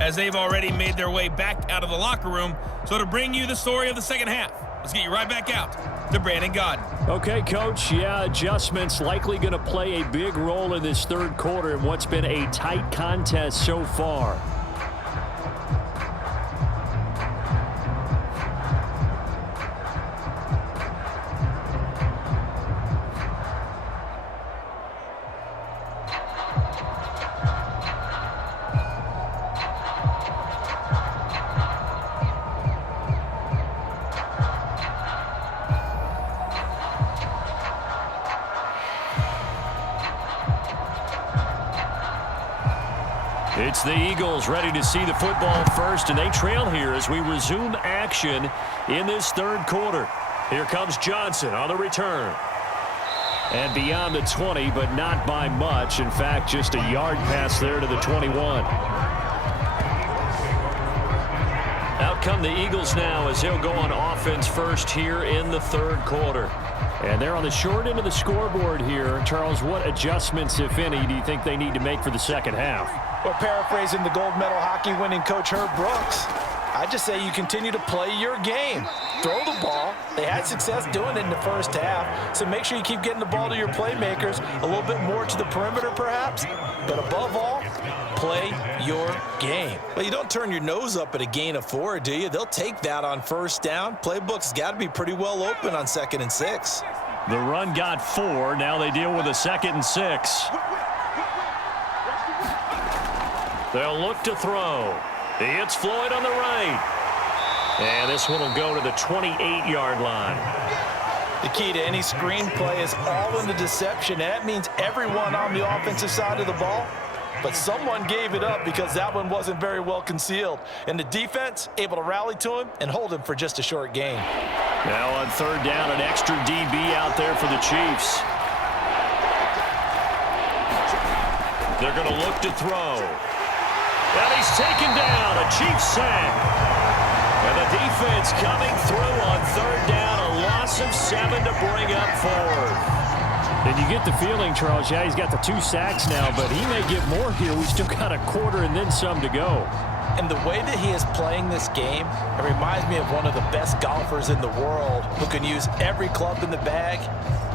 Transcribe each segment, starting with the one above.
as they've already made their way back out of the locker room. So to bring you the story of the second half, let's get you right back out to Brandon Godden. Okay, Coach. Yeah, adjustments likely going to play a big role in this third quarter in what's been a tight contest so far. It's the Eagles ready to see the football first, and they trail here as we resume action in this third quarter. Here comes Johnson on the return. And beyond the 20, but not by much. In fact, just a yard pass there to the 21. Out come the Eagles now as they'll go on offense first here in the third quarter. And they're on the short end of the scoreboard here. Charles, what adjustments, if any, do you think they need to make for the second half? Well, paraphrasing the gold medal hockey winning coach Herb Brooks, I just say you continue to play your game. Throw the ball. They had success doing it in the first half, so make sure you keep getting the ball to your playmakers, a little bit more to the perimeter perhaps, but above all, play your game. Well, you don't turn your nose up at a gain of 4, do you? They'll take that on first down. Playbook's got to be pretty well open on 2nd and 6. The run got 4. Now they deal with a 2nd and 6. They'll look to throw. It's Floyd on the right. And this one will go to the 28-yard line. The key to any screenplay is all in the deception. And that means everyone on the offensive side of the ball. But someone gave it up because that one wasn't very well concealed. And the defense able to rally to him and hold him for just a short gain. Now on third down, an extra DB out there for the Chiefs. They're going to look to throw. And he's taken down. A Chiefs sack. And the defense coming through on third down. A loss of 7 to bring up fourth. And you get the feeling, Charles, yeah, he's got the 2 sacks now, but he may get more here. We still got a quarter and then some to go. And the way that he is playing this game, it reminds me of one of the best golfers in the world who can use every club in the bag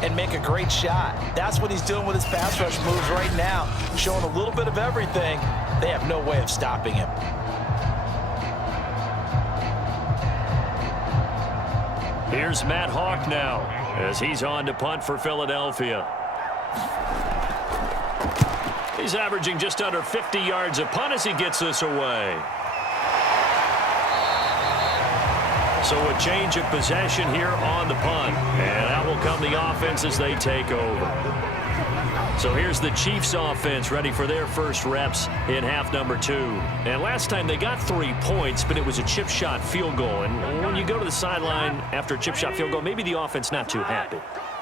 and make a great shot. That's what he's doing with his pass rush moves right now, showing a little bit of everything. They have no way of stopping him. Here's Matt Hawk now as he's on to punt for Philadelphia. He's averaging just under 50 yards a punt as he gets this away. So a change of possession here on the punt. And out will come the offense as they take over. So here's the Chiefs offense ready for their first reps in half number 2. And last time they got 3 points, but it was a chip shot field goal. And when you go to the sideline after a chip shot field goal, maybe the offense not too happy.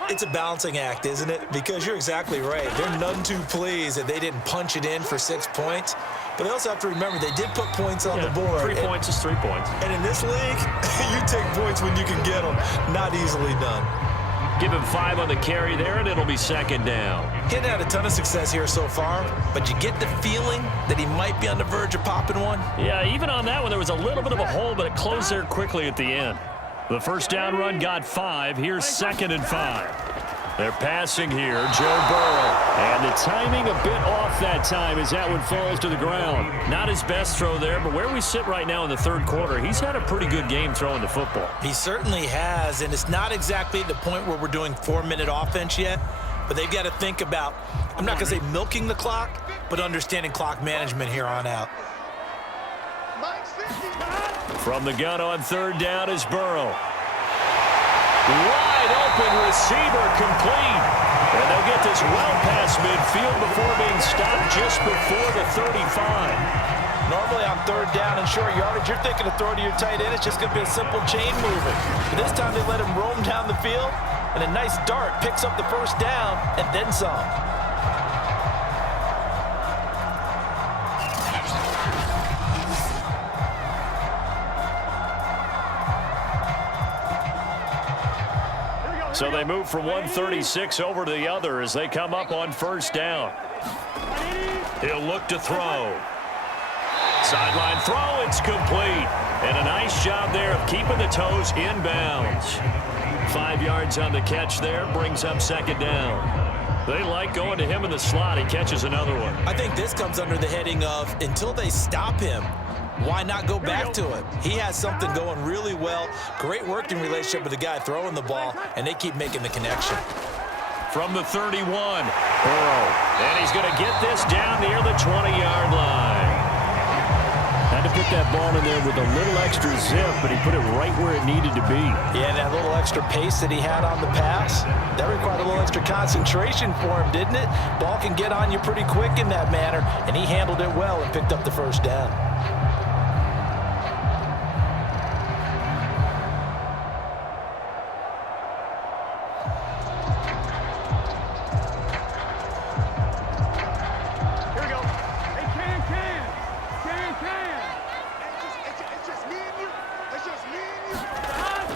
It's a balancing act, isn't it? Because you're exactly right. They're none too pleased that they didn't punch it in for 6 points. But they also have to remember they did put points on the board. 3 points is 3 points. And in this league, you take points when you can get them. Not easily done. Give him 5 on the carry there, and it'll be second down. He hadn't had a ton of success here so far, but you get the feeling that he might be on the verge of popping one. Yeah, even on that one, there was a little bit of a hole, but it closed there quickly at the end. The first down run got 5. Here's 2nd and 5. They're passing here, Joe Burrow. And the timing a bit off that time as that one falls to the ground. Not his best throw there, but where we sit right now in the third quarter, he's had a pretty good game throwing the football. He certainly has, and it's not exactly the point where we're doing 4-minute offense yet, but they've got to think about, I'm not going to say milking the clock, but understanding clock management here on out. From the gun on third down is Burrow. Wide open receiver complete. And they'll get this well past midfield before being stopped just before the 35. Normally on third down and short yardage, you're thinking to throw to your tight end. It's just going to be a simple chain movement. But this time they let him roam down the field, and a nice dart picks up the first down and then some. So they move from 136 over to the other as they come up on first down. He'll look to throw. Sideline throw, it's complete. And a nice job there of keeping the toes in bounds. 5 yards on the catch there, brings up second down. They like going to him in the slot. He catches another one. I think this comes under the heading of until they stop him, why not go back to it? He has something going really well. Great working relationship with the guy throwing the ball, and they keep making the connection. From the 31, Burrow. And he's going to get this down near the 20-yard line. Had to put that ball in there with a little extra zip, but he put it right where it needed to be. Yeah, and that little extra pace that he had on the pass, that required a little extra concentration for him, didn't it? Ball can get on you pretty quick in that manner, and he handled it well and picked up the first down.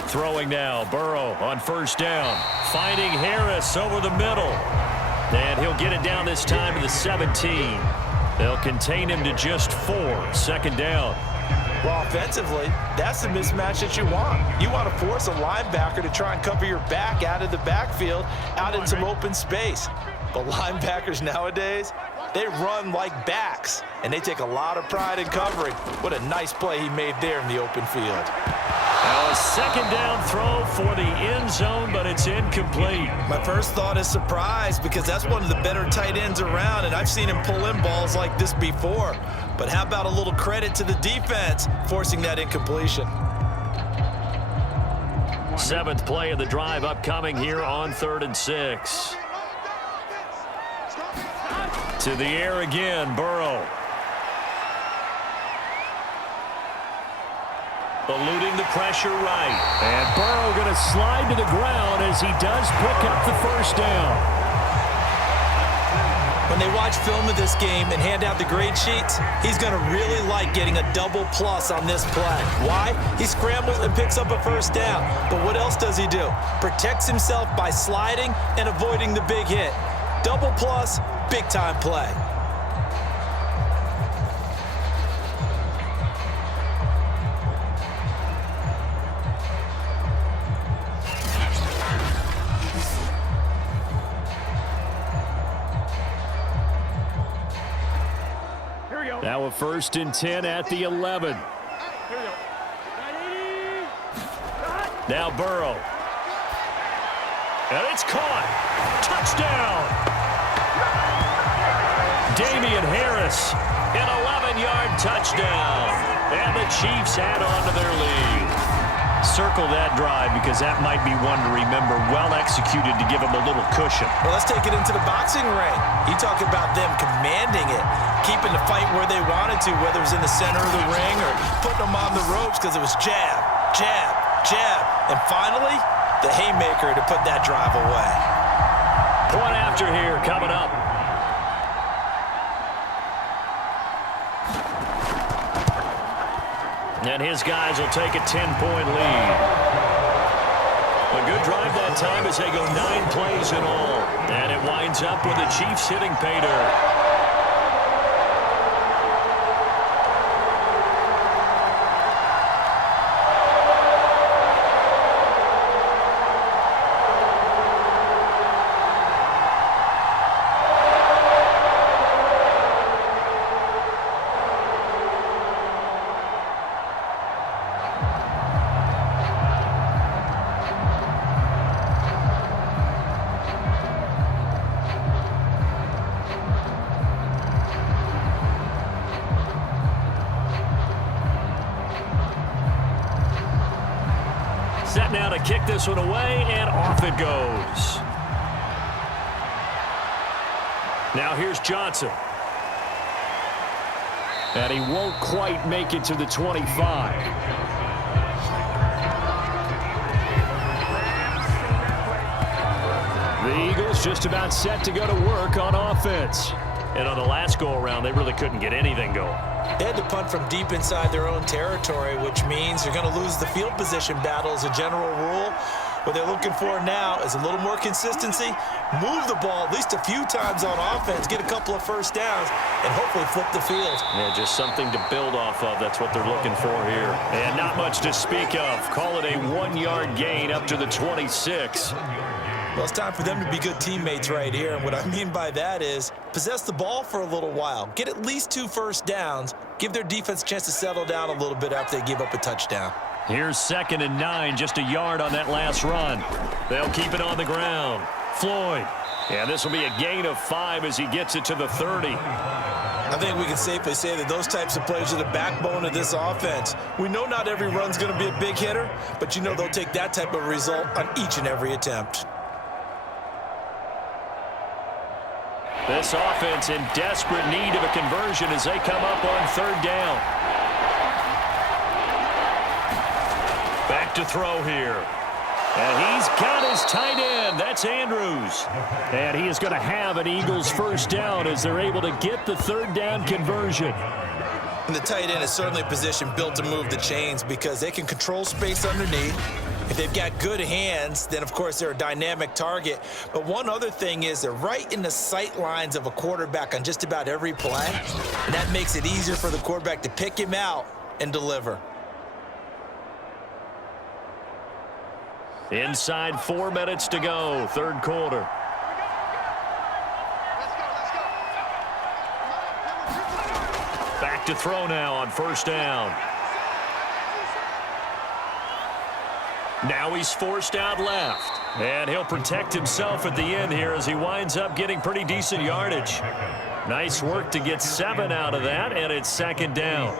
Throwing now, Burrow on first down. Finding Harris over the middle. And he'll get it down this time to the 17. They'll contain him to just 4. Second down. Well, offensively, that's the mismatch that you want. You want to force a linebacker to try and cover your back out of the backfield, out in some open space. But linebackers nowadays, they run like backs, and they take a lot of pride in covering. What a nice play he made there in the open field. Now a second down throw for the end zone, but it's incomplete. My first thought is surprise, because that's one of the better tight ends around, and I've seen him pull in balls like this before. But how about a little credit to the defense forcing that incompletion? 7th play of the drive upcoming here on 3rd and 6. To the air again, Burrow. Eluding the pressure right. And Burrow going to slide to the ground as he does pick up the first down. When they watch film of this game and hand out the grade sheets, he's going to really like getting a double plus on this play. Why? He scrambles and picks up a first down. But what else does he do? Protects himself by sliding and avoiding the big hit. Double plus, big time play. Now a 1st and 10 at the 11. Now Burrow. And it's caught. Touchdown. Damian Harris, an 11-yard touchdown. And the Chiefs add on to their lead. Circle that drive, because that might be one to remember. Well executed to give them a little cushion. Well, let's take it into the boxing ring. You talk about them commanding it, keeping the fight where they wanted to, whether it was in the center of the ring or putting them on the ropes, because it was jab, jab, jab. And finally, the haymaker to put that drive away. Point after here coming up. And his guys will take a 10-point lead. A good drive that time as they go 9 plays in all. And it winds up with the Chiefs hitting pay dirt. Set now to kick this one away, and off it goes. Now here's Johnson. And he won't quite make it to the 25. The Eagles just about set to go to work on offense. And on the last go-around, they really couldn't get anything going. They had to punt from deep inside their own territory, which means you're going to lose the field position battle as a general rule. What they're looking for now is a little more consistency, move the ball at least a few times on offense, get a couple of first downs, and hopefully flip the field. Yeah, just something to build off of. That's what they're looking for here. And not much to speak of. Call it a 1-yard gain up to the 26. Well, it's time for them to be good teammates right here. And what I mean by that is possess the ball for a little while. Get at least 2 first downs. Give their defense a chance to settle down a little bit after they give up a touchdown. Here's 2nd and 9, just a yard on that last run. They'll keep it on the ground. Floyd. And this will be a gain of 5 as he gets it to the 30. I think we can safely say that those types of plays are the backbone of this offense. We know not every run's going to be a big hitter, but you know they'll take that type of result on each and every attempt. This offense in desperate need of a conversion as they come up on 3rd down. Back to throw here. And he's got his tight end. That's Andrews. And he is going to have an Eagles first down as they're able to get the 3rd down conversion. And the tight end is certainly a position built to move the chains because they can control space underneath. If they've got good hands, then, of course, they're a dynamic target. But one other thing is they're right in the sight lines of a quarterback on just about every play. And that makes it easier for the quarterback to pick him out and deliver. Inside 4 minutes to go, 3rd quarter. Back to throw now on 1st down. Now he's forced out left. And he'll protect himself at the end here as he winds up getting pretty decent yardage. Nice work to get 7 out of that, and it's 2nd down.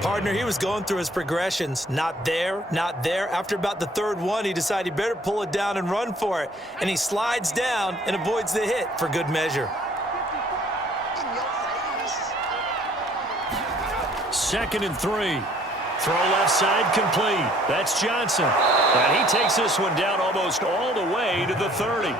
Partner, he was going through his progressions. Not there, not there. After about the 3rd one, he decided he better pull it down and run for it. And he slides down and avoids the hit for good measure. 2nd and 3. Throw left side complete. That's Johnson. And he takes this one down almost all the way to the 30.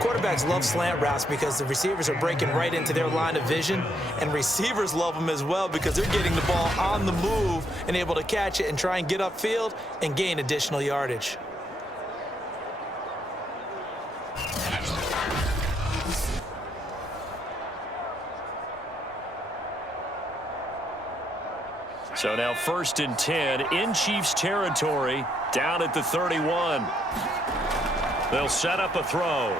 Quarterbacks love slant routes because the receivers are breaking right into their line of vision, and receivers love them as well because they're getting the ball on the move and able to catch it and try and get upfield and gain additional yardage. So now 1st and 10 in Chiefs territory down at the 31. They'll set up a throw.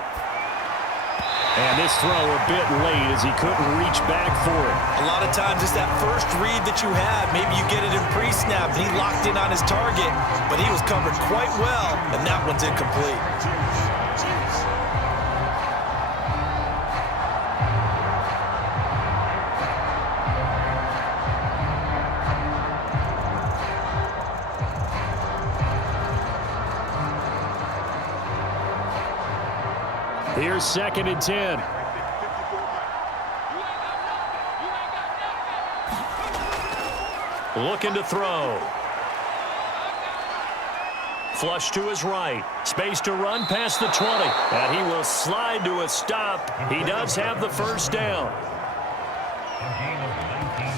And this throw a bit late as he couldn't reach back for it. A lot of times it's that first read that you have. Maybe you get it in pre-snap and he locked in on his target, but he was covered quite well, and that one's incomplete. Here's 2nd and 10. Looking to throw. Flush to his right. Space to run past the 20. And he will slide to a stop. He does have the first down.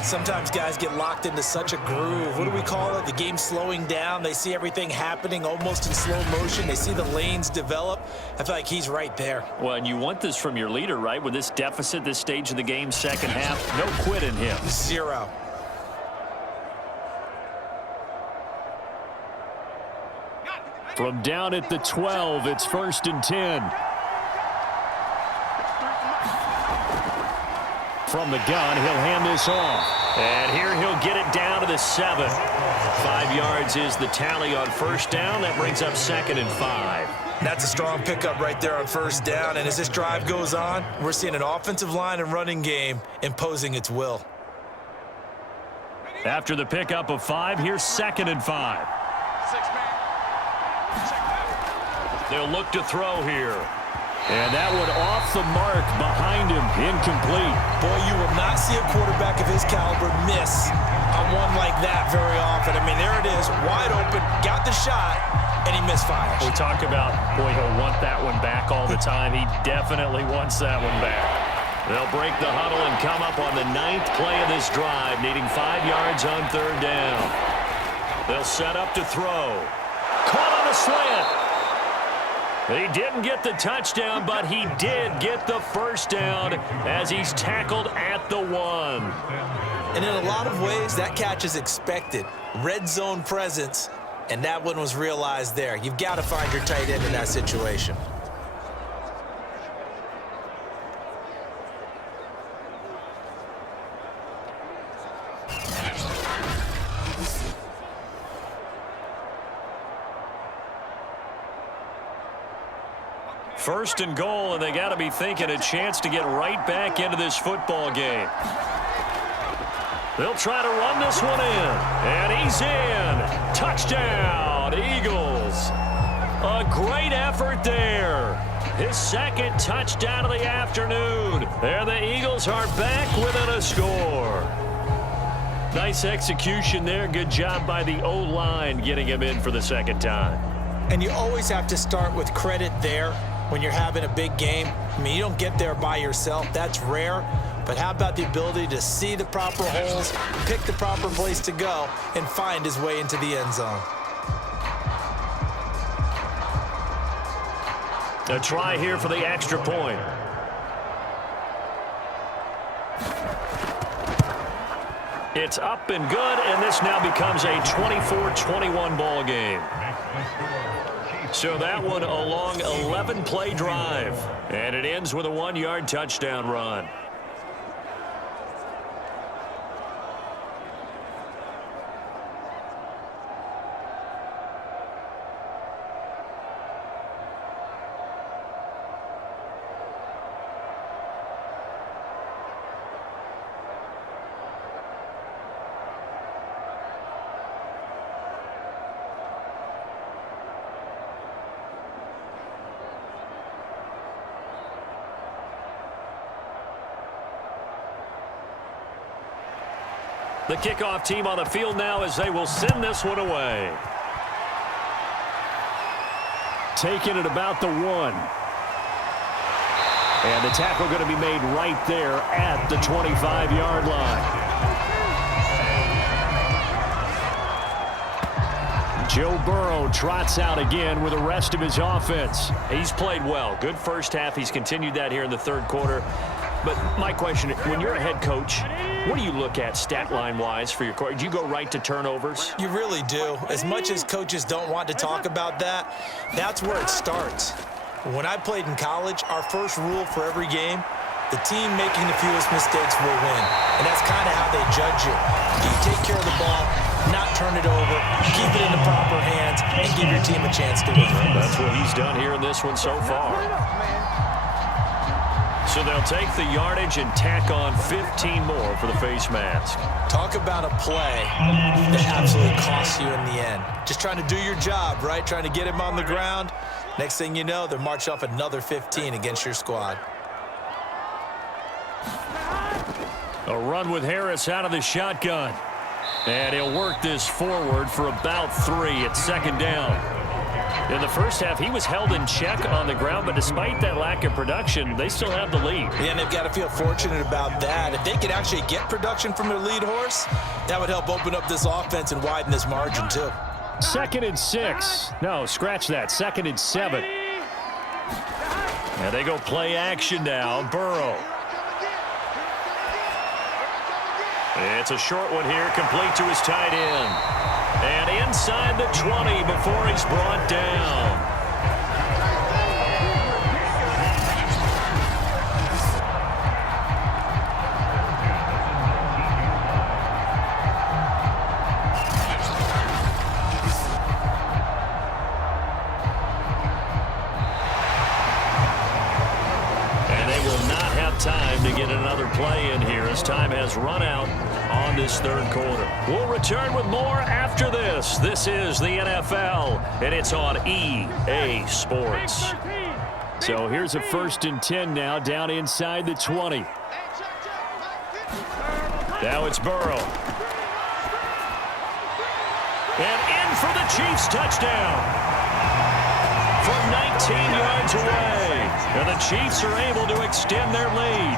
Sometimes guys get locked into such a groove. What do we call it? The game's slowing down. They see everything happening almost in slow motion. They see the lanes develop. I feel like he's right there. Well, and you want this from your leader, right? With this deficit, this stage of the game, 2nd half, no quit in him. 0. From down at the 12, it's 1st and 10. From the gun, he'll hand this off. And here he'll get it down to the 7. 5 yards is the tally on 1st down. That brings up 2nd and 5. That's a strong pickup right there on 1st down. And as this drive goes on, we're seeing an offensive line and running game imposing its will. After the pickup of 5, here's 2nd and 5. They'll look to throw here. And that one off the mark behind him, incomplete. Boy, you will not see a quarterback of his caliber miss on one like that very often. I mean, there it is, wide open, got the shot, and he misfires. We talk about, boy, he'll want that one back all the time. He definitely wants that one back. They'll break the huddle and come up on the 9th play of this drive, needing 5 yards on 3rd down. They'll set up to throw. Caught on a slant. He didn't get the touchdown, but he did get the first down as he's tackled at the 1. And in a lot of ways, that catch is expected. Red zone presence, and that one was realized there. You've got to find your tight end in that situation. First and goal, and they got to be thinking a chance to get right back into this football game. They'll try to run this one in, and he's in. Touchdown, Eagles. A great effort there. His second touchdown of the afternoon. And the Eagles are back within a score. Nice execution there. Good job by the O-line getting him in for the second time. And you always have to start with credit there when you're having a big game. I mean, you don't get there by yourself. That's rare. But how about the ability to see the proper holes, pick the proper place to go, and find his way into the end zone? A try here for the extra point. It's up and good, and this now becomes a 24-21 ball game. So that one a long 11-play drive, and it ends with a 1-yard touchdown run. The kickoff team on the field now as they will send this one away. Taking it about the 1. And the tackle going to be made right there at the 25-yard line. Joe Burrow trots out again with the rest of his offense. He's played well. Good first half. He's continued that here in the third quarter. But my question, when you're a head coach, what do you look at stat line-wise for your coach? Do you go right to turnovers? You really do. As much as coaches don't want to talk about that, that's where it starts. When I played in college, our first rule for every game, the team making the fewest mistakes will win. And that's kind of how they judge you. Do you take care of the ball, not turn it over, keep it in the proper hands, and give your team a chance to win? That's what he's done here in this one so far. So they'll take the yardage and tack on 15 more for the face mask. Talk about a play that absolutely costs you in the end. Just trying to do your job, right? Trying to get him on the ground. Next thing you know, they're marching off another 15 against your squad. A run with Harris out of the shotgun. And he'll work this forward for about 3 at second down. In the first half, he was held in check on the ground, but despite that lack of production, they still have the lead. Yeah, and they've got to feel fortunate about that. If they could actually get production from their lead horse, that would help open up this offense and widen this margin, too. 2nd and 6. No, scratch that. 2nd and 7. And they go play action now. Burrow. It's a short one here, complete to his tight end. And inside the 20 before he's brought down. And they will not have time to get another play in here as time has run out on this third quarter. We'll return with more after this. This is the NFL, and it's on EA Sports. So here's a 1st and 10 now, down inside the 20. Now it's Burrow. And in for the Chiefs touchdown. from 19 yards away. And the Chiefs are able to extend their lead.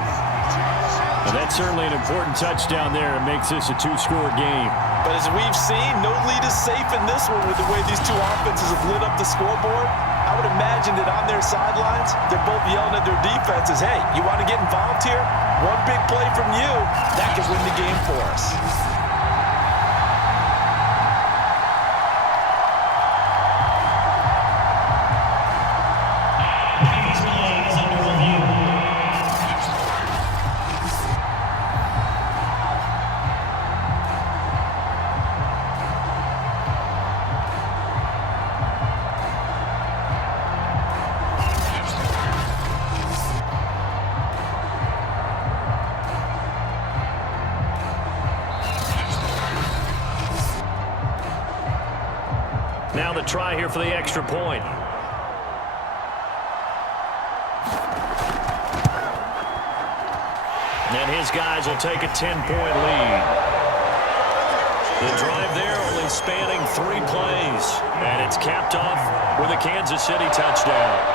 Well, that's certainly an important touchdown there. It makes this a two-score game. But as we've seen, no lead is safe in this one with the way these two offenses have lit up the scoreboard. I would imagine that on their sidelines, they're both yelling at their defenses, hey, you want to get involved here? One big play from you, that could win the game for us. Now the try here for the extra point. And his guys will take a 10-point lead. The drive there only spanning 3 plays. And it's capped off with a Kansas City touchdown.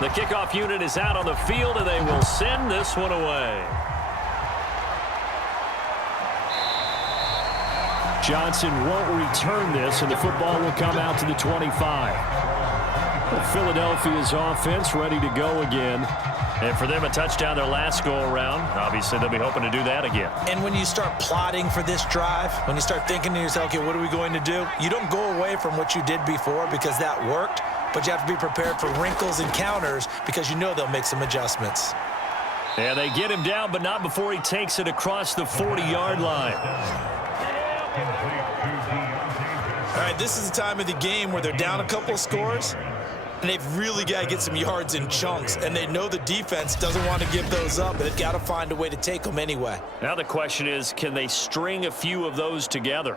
The kickoff unit is out on the field, and they will send this one away. Johnson won't return this, and the football will come out to the 25. Philadelphia's offense ready to go again. And for them, a touchdown their last go-around. Obviously, they'll be hoping to do that again. And when you start plotting for this drive, when you start thinking to yourself, okay, what are we going to do? You don't go away from what you did before because that worked, but you have to be prepared for wrinkles and counters because you know they'll make some adjustments. And they get him down, but not before he takes it across the 40-yard line. All right, this is the time of the game where they're down a couple of scores, and they've really got to get some yards in chunks, and they know the defense doesn't want to give those up, but they've got to find a way to take them anyway. Now the question is, can they string a few of those together?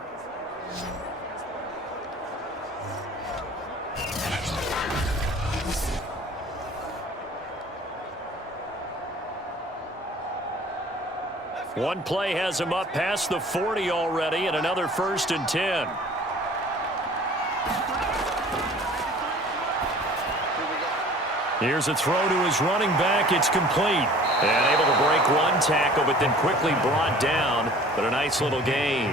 One play has him up past the 40 already, and another 1st and 10. Here's a throw to his running back. It's complete. And able to break one tackle, but then quickly brought down. But a nice little gain.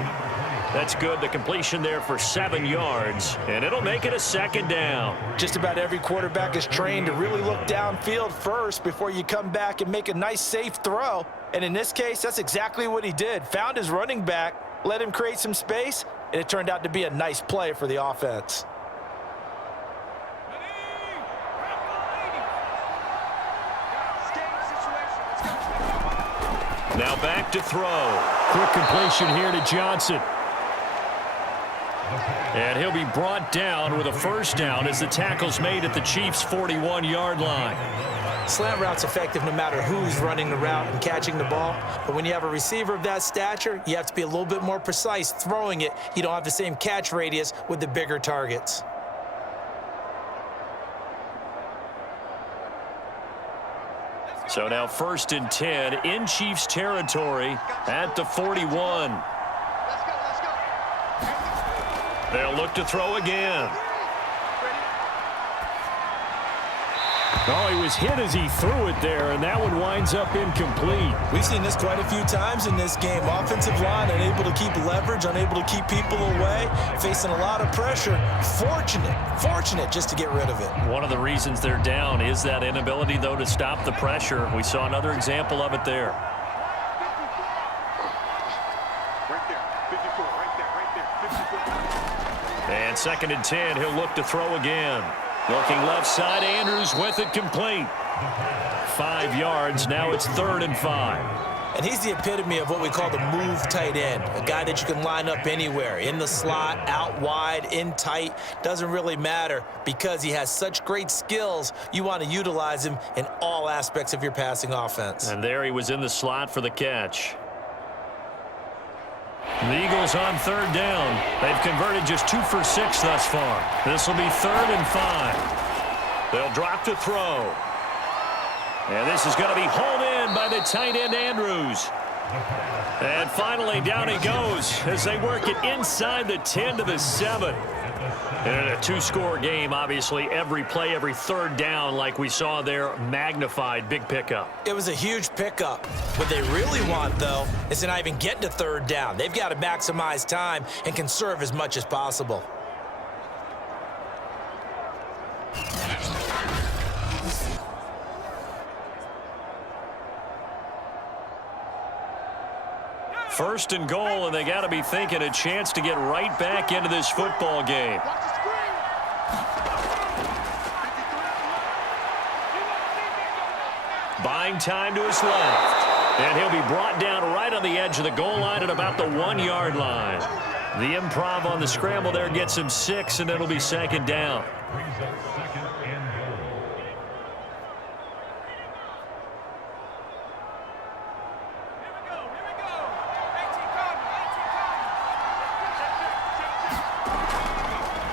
That's good. The completion there for 7 yards. And it'll make it a 2nd down. Just about every quarterback is trained to really look downfield first before you come back and make a nice, safe throw. And in this case, that's exactly what he did. Found his running back, let him create some space, and it turned out to be a nice play for the offense. Now back to throw. Quick completion here to Johnson. And he'll be brought down with a 1st down as the tackle's made at the Chiefs' 41-yard line. Slant route's effective no matter who's running the route and catching the ball. But when you have a receiver of that stature, you have to be a little bit more precise throwing it. You don't have the same catch radius with the bigger targets. So now 1st and 10 in Chiefs territory at the 41. They'll look to throw again. Oh, he was hit as he threw it there, and that one winds up incomplete. We've seen this quite a few times in this game. Offensive line unable to keep leverage, unable to keep people away, facing a lot of pressure. Fortunate just to get rid of it. One of the reasons they're down is that inability, though, to stop the pressure. We saw another example of it there. And 2nd and 10, he'll look to throw again. Looking left side, Andrews with it complete. 5 yards, now it's 3rd and 5. And he's the epitome of what we call the move tight end, a guy that you can line up anywhere, in the slot, out wide, in tight, doesn't really matter because he has such great skills. You want to utilize him in all aspects of your passing offense. And there he was in the slot for the catch. The Eagles on third down. They've converted just 2 for 6 thus far. This will be 3rd and 5. They'll drop to throw. And this is going to be hauled in by the tight end, Andrews. And finally, down he goes as they work it inside the 10 to the 7. And in a 2-score game, obviously, every play, every third down, like we saw there, magnified. Big pickup. It was a huge pickup. What they really want, though, is to not even get to third down. They've got to maximize time and conserve as much as possible. First and goal, and they got to be thinking a chance to get right back into this football game. Buying time to his left. And he'll be brought down right on the edge of the goal line at about the 1-yard line. The improv on the scramble there gets him 6, and it'll be 2nd down.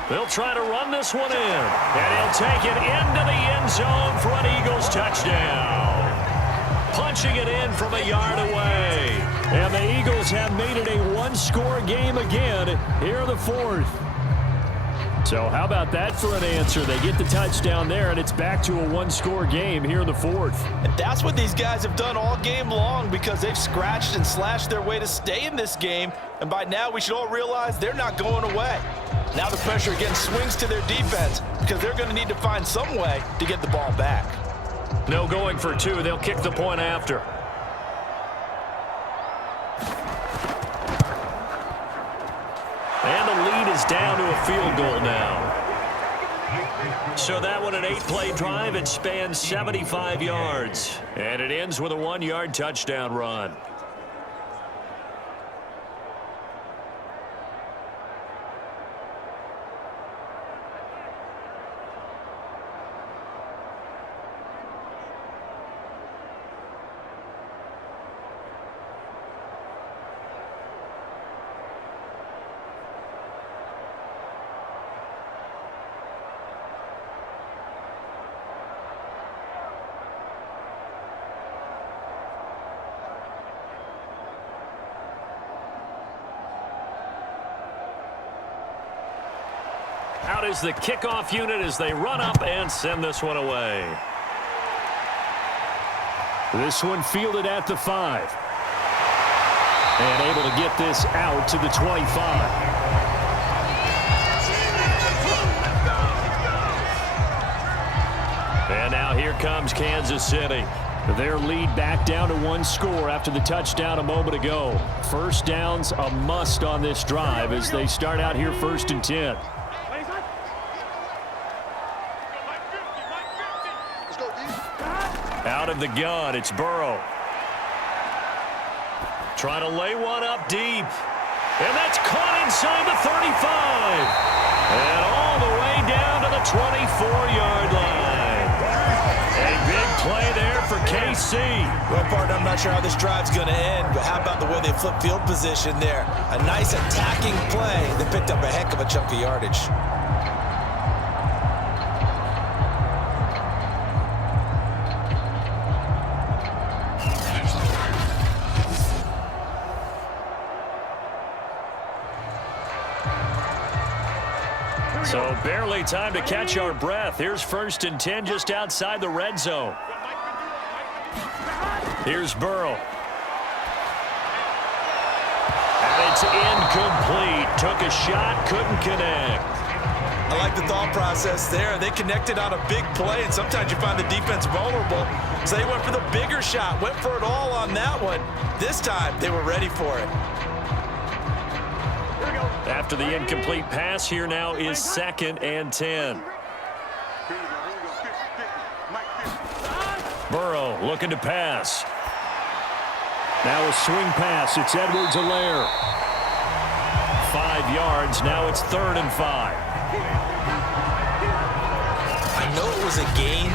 They'll try to run this one in. And he'll take it into the end zone for an Eagles touchdown. Punching it in from a yard away. And the Eagles have made it a 1-score game again here in the 4th. So how about that for an answer? They get the touchdown there, and it's back to a 1-score game here in the 4th. And that's what these guys have done all game long because they've scratched and slashed their way to stay in this game. And by now, we should all realize they're not going away. Now the pressure again swings to their defense because they're going to need to find some way to get the ball back. No going for 2. They'll kick the point after. And the lead is down to a field goal now. So that one, an 8-play drive. It spans 75 yards. And it ends with a 1-yard touchdown run. Out is the kickoff unit as they run up and send this one away. This one fielded at the 5. And able to get this out to the 25. And now here comes Kansas City. Their lead back down to 1 score after the touchdown a moment ago. First down's a must on this drive as they start out here 1st and 10. Out of the gun, it's Burrow. Trying to lay one up deep. And that's caught inside the 35. And all the way down to the 24-yard line. A big play there for KC. Well, partner, I'm not sure how this drive's going to end, but how about the way they flip field position there? A nice attacking play. They picked up a heck of a chunk of yardage. So barely time to catch our breath. Here's 1st and 10 just outside the red zone. Here's Burrow. And it's incomplete. Took a shot, couldn't connect. I like the thought process there. They connected on a big play, and sometimes you find the defense vulnerable. So they went for the bigger shot, went for it all on that one. This time, they were ready for it. After the incomplete pass, here now is 2nd and 10. Burrow looking to pass. Now a swing pass. It's Edwards-Helaire. 5 yards. Now it's 3rd and 5. I know it was a gain,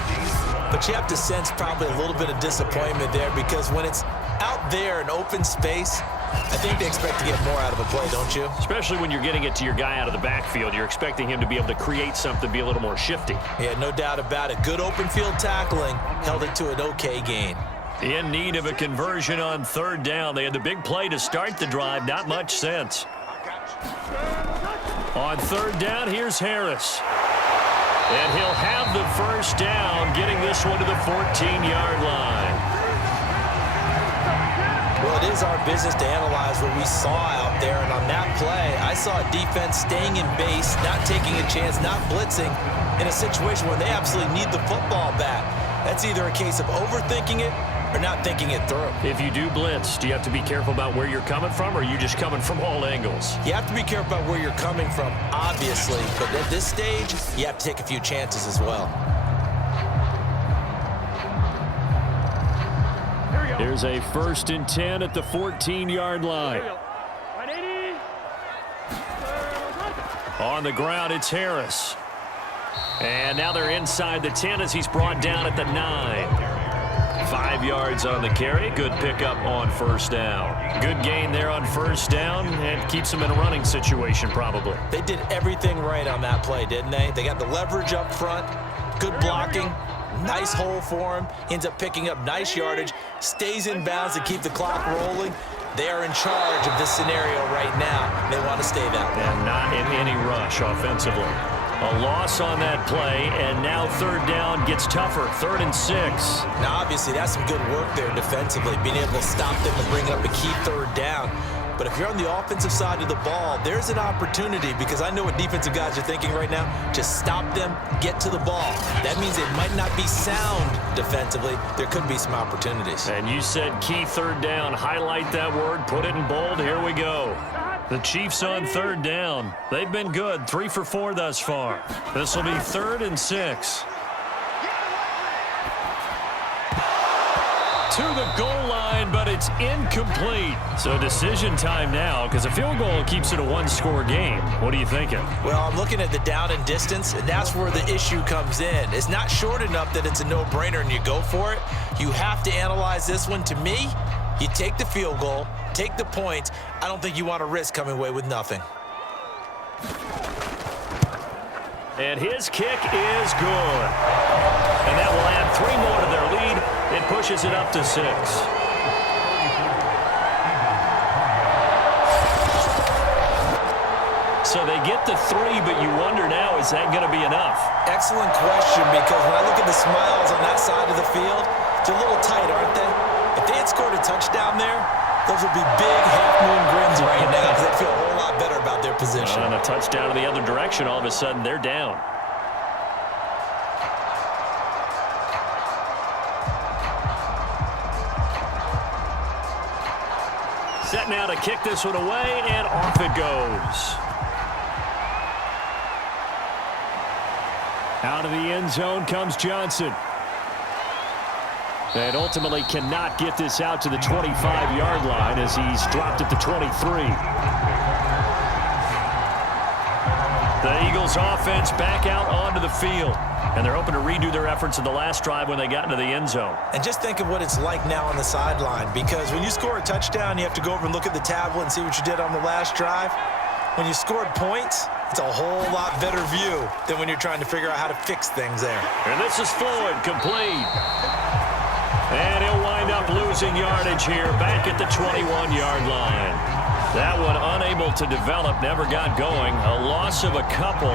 but you have to sense probably a little bit of disappointment there because when it's out there in open space, I think they expect to get more out of a play, don't you? Especially when you're getting it to your guy out of the backfield. You're expecting him to be able to create something, be a little more shifty. Yeah, no doubt about it. Good open field tackling held it to an okay gain. In need of a conversion on 3rd down. They had the big play to start the drive. Not much sense. On 3rd down, here's Harris. And he'll have the 1st down, getting this one to the 14-yard line. Well, it is our business to analyze what we saw out there, and on that play, I saw a defense staying in base, not taking a chance, not blitzing, in a situation where they absolutely need the football back. That's either a case of overthinking it or not thinking it through. If you do blitz, do you have to be careful about where you're coming from, or are you just coming from all angles? You have to be careful about where you're coming from, obviously, but at this stage, you have to take a few chances as well. Here's a 1st and 10 at the 14-yard line. On the ground, it's Harris. And now they're inside the 10 as he's brought down at the 9. 5 yards on the carry. Good pickup on 1st down. Good gain there on 1st down, and keeps them in a running situation probably. They did everything right on that play, didn't they? They got the leverage up front, good blocking, nice hole for him, ends up picking up nice yardage, stays in bounds to keep the clock rolling. They are in charge of this scenario right now. They want to stay that way. And not in any rush offensively. A loss on that play, and now 3rd down gets tougher. 3rd and 6. Now, obviously, that's some good work there defensively, being able to stop them and bring up a key 3rd down. But if you're on the offensive side of the ball, there's an opportunity, because I know what defensive guys are thinking right now. Just stop them, get to the ball. That means it might not be sound defensively. There could be some opportunities. And you said key 3rd down. Highlight that word. Put it in bold. Here we go. The Chiefs on 3rd down. They've been good. 3 for 4 thus far. This will be 3rd and 6. To the goal line, but it's incomplete. So decision time now, because a field goal keeps it a 1-score game. What are you thinking? Well, I'm looking at the down and distance, and that's where the issue comes in. It's not short enough that it's a no-brainer and you go for it. You have to analyze this one. To me, you take the field goal, take the points. I don't think you want to risk coming away with nothing. And his kick is good. And that will add 3 more to their lead. It pushes it up to 6. So they get the 3, but you wonder now, is that going to be enough? Excellent question, because when I look at the smiles on that side of the field, they're a little tight, aren't they? If they had scored a touchdown there, those would be big half-moon grins right now, because they'd feel a whole lot better about their position. And a touchdown in the other direction, all of a sudden they're down. Set now to kick this one away, and off it goes. Out of the end zone comes Johnson. And ultimately cannot get this out to the 25-yard line as he's dropped at the 23. The Eagles offense back out onto the field. And they're hoping to redo their efforts in the last drive when they got into the end zone. And just think of what it's like now on the sideline, because when you score a touchdown, you have to go over and look at the tablet and see what you did on the last drive. When you scored points, it's a whole lot better view than when you're trying to figure out how to fix things there. And this is Floyd, complete. And he'll wind up losing yardage here back at the 21-yard line. That one unable to develop, never got going. A loss of a couple,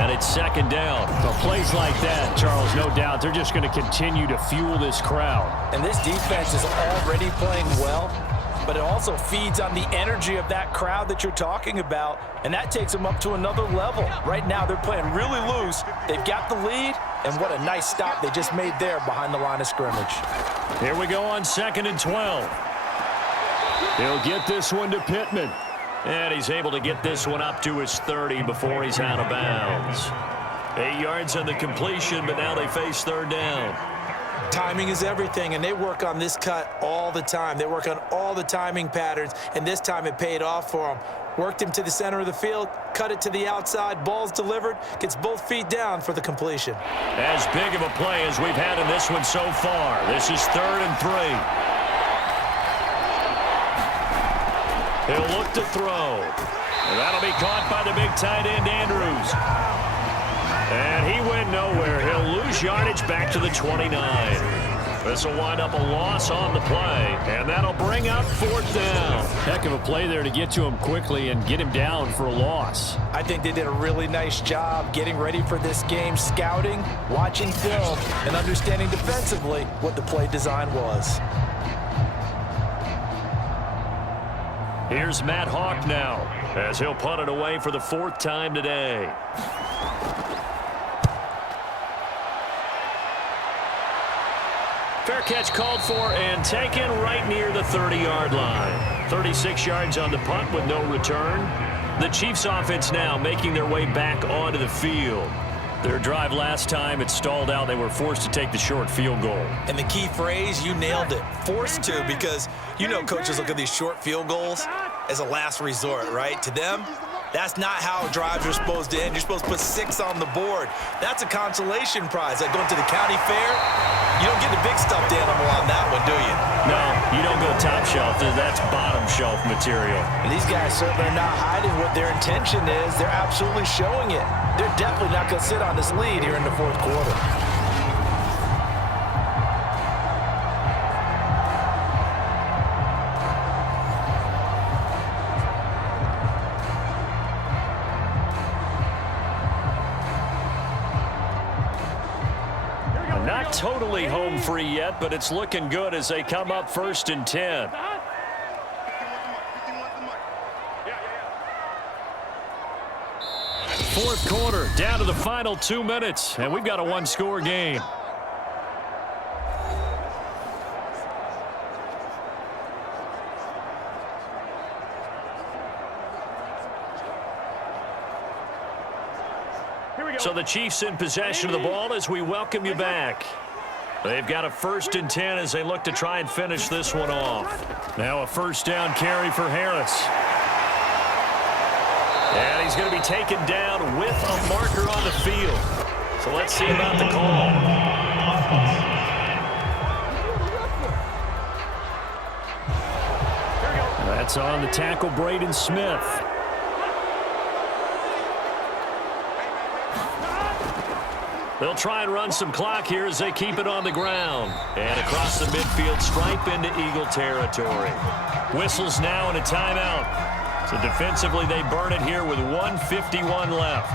and it's 2nd down. Well, plays like that, Charles, no doubt, they're just going to continue to fuel this crowd. And this defense is already playing well, but it also feeds on the energy of that crowd that you're talking about, and that takes them up to another level. Right now, they're playing really loose. They've got the lead, and what a nice stop they just made there behind the line of scrimmage. Here we go on 2nd and 12. He'll get this one to Pittman. And he's able to get this one up to his 30 before he's out of bounds. 8 yards on the completion, but now they face 3rd down. Timing is everything, and they work on this cut all the time. They work on all the timing patterns, and this time it paid off for them. Worked him to the center of the field, cut it to the outside, ball's delivered, gets both feet down for the completion. As big of a play as we've had in this one so far. This is 3rd and 3. He'll look to throw. And that'll be caught by the big tight end, Andrews. And he went nowhere. He'll lose yardage back to the 29. This will wind up a loss on the play, and that'll bring up 4th down. Heck of a play there to get to him quickly and get him down for a loss. I think they did a really nice job getting ready for this game, scouting, watching film, and understanding defensively what the play design was. Here's Matt Hawk now, as he'll punt it away for the 4th time today. Fair catch called for and taken right near the 30-yard line. 36 yards on the punt with no return. The Chiefs offense now making their way back onto the field. Their drive last time, it stalled out. They were forced to take the short field goal. And the key phrase, you nailed it, forced to, because you know coaches look at these short field goals as a last resort, right? To them, that's not how drives are supposed to end. You're supposed to put 6 on the board. That's a consolation prize. Like going to the county fair, you don't get the big stuffed animal on that one, do you? No, you don't go top shelf. That's bottom shelf material. And these guys certainly are not hiding what their intention is. They're absolutely showing it. They're definitely not going to sit on this lead here in the 4th quarter. Not totally home free yet, but it's looking good as they come up 1st and 10. Fourth quarter, down to the final 2 minutes, and we've got a 1-score game. So the Chiefs in possession of the ball as we welcome you back. They've got a 1st and 10 as they look to try and finish this one off. Now a 1st down carry for Harris. And he's going to be taken down with a marker on the field. So let's see about the call. That's on the tackle, Braden Smith. They'll try and run some clock here as they keep it on the ground. And across the midfield stripe into Eagle territory. Whistles now and a timeout. So defensively they burn it here with 1:51 left.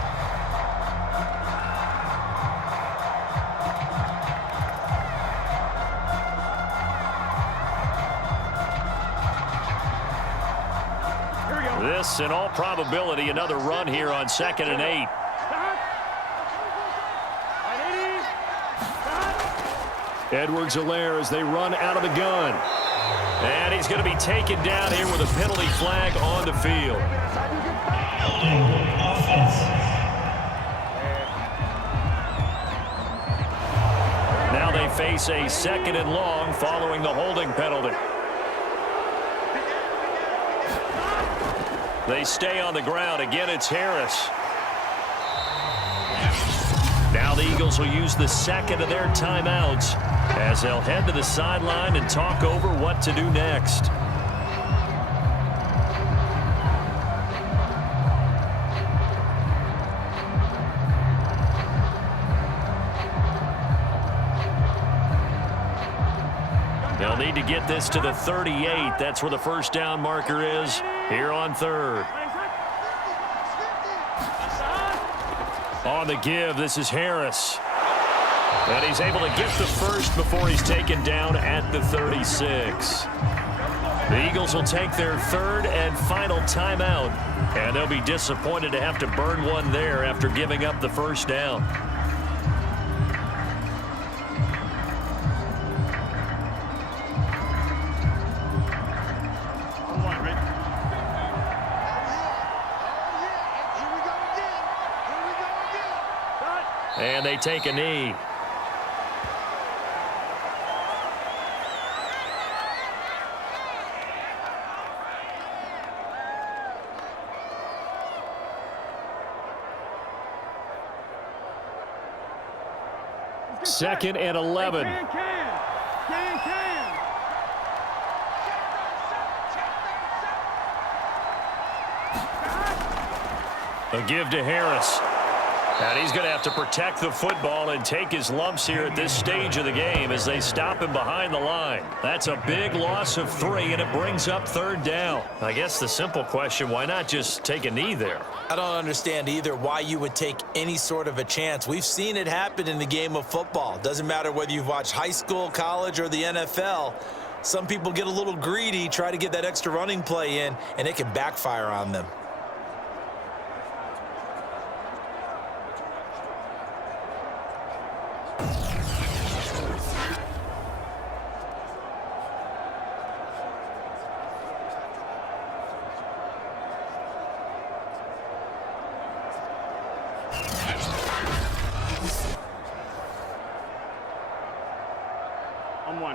This, in all probability, another run here on 2nd and 8. Edwards-Helaire as they run out of the gun. And he's going to be taken down here with a penalty flag on the field. Now they face a 2nd and long following the holding penalty. They stay on the ground. Again, it's Harris. Now the Eagles will use the 2nd of their timeouts as they'll head to the sideline and talk over what to do next. They'll need to get this to the 38. That's where the 1st down marker is here on 3rd. On the give, this is Harris. And he's able to get the 1st before he's taken down at the 36. The Eagles will take their 3rd and final timeout. And they'll be disappointed to have to burn one there after giving up the 1st down. And they take a knee. 2nd and 11. A give to Harris. And he's going to have to protect the football and take his lumps here at this stage of the game as they stop him behind the line. That's a big loss of 3, and it brings up 3rd down. I guess the simple question, why not just take a knee there? I don't understand either why you would take any sort of a chance. We've seen it happen in the game of football. Doesn't matter whether you've watched high school, college, or the NFL. Some people get a little greedy, try to get that extra running play in, and it can backfire on them.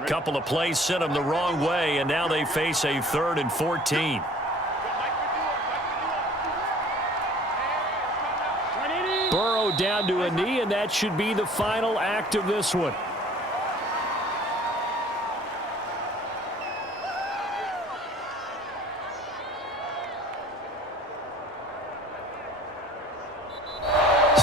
Couple of plays sent them the wrong way, and now they face a 3rd and 14. Burrow down to a knee, and that should be the final act of this one.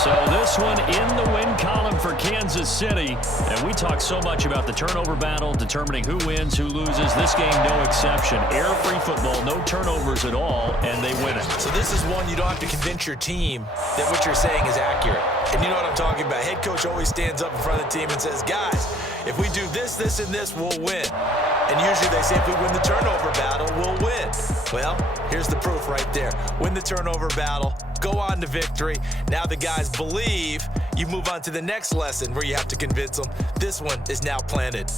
So this one in the win column for Kansas City. And we talk so much about the turnover battle, determining who wins, who loses. This game, no exception. Error-free football, no turnovers at all, and they win it. So this is one you don't have to convince your team that what you're saying is accurate. And you know what I'm talking about. Head coach always stands up in front of the team and says, guys, if we do this, this, and this, we'll win. And usually they say if we win the turnover battle, we'll win. Well, here's the proof right there. Win the turnover battle, go on to victory. Now the guys believe. You move on to the next lesson where you have to convince them. This one is now planted.